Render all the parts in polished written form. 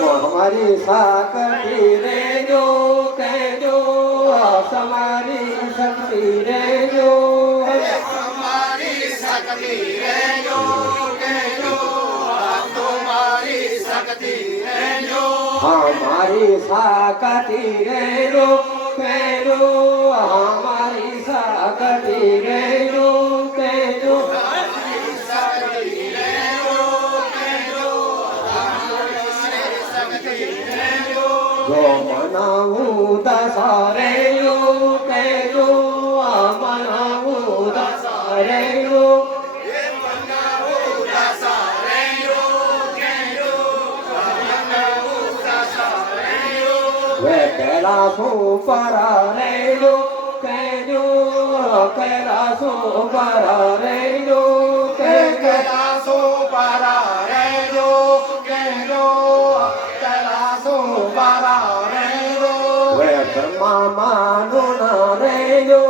हमारी साकती रे जो कहजो समारी शक्ति रे जो हमारी शक्ति रे जो कहजो तुम्हारी शक्ति रे जो हमारी साकती रे जो कहजो हमारी साकती रे जो कहजो जो मनाऊं दसारे यो कहजो मनाऊं दसारे यो वे कैलाशो परा रे यो कहजो कैलाशो परा रे यो कहजो कैलाशो परा रे जो कहजो कैलाशो परा रे जो वे ब्रह्मा मानो ना रे यो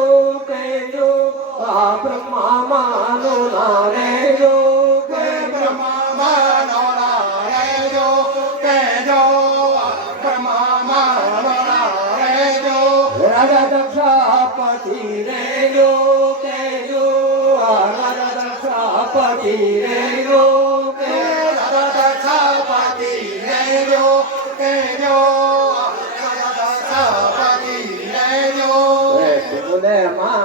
कहजो ब्रह्मा मानो ना रे यो कहजो ब्रह्मा मनोरा रे जो कहजो ब्रह्मा मनोरा रे जो राजा दक्षापति रे यो कहजो राजा दक्षापति रे यो कहजो दक्षापति रे जो कहजो दक्षापति रे जो वे तुमने मा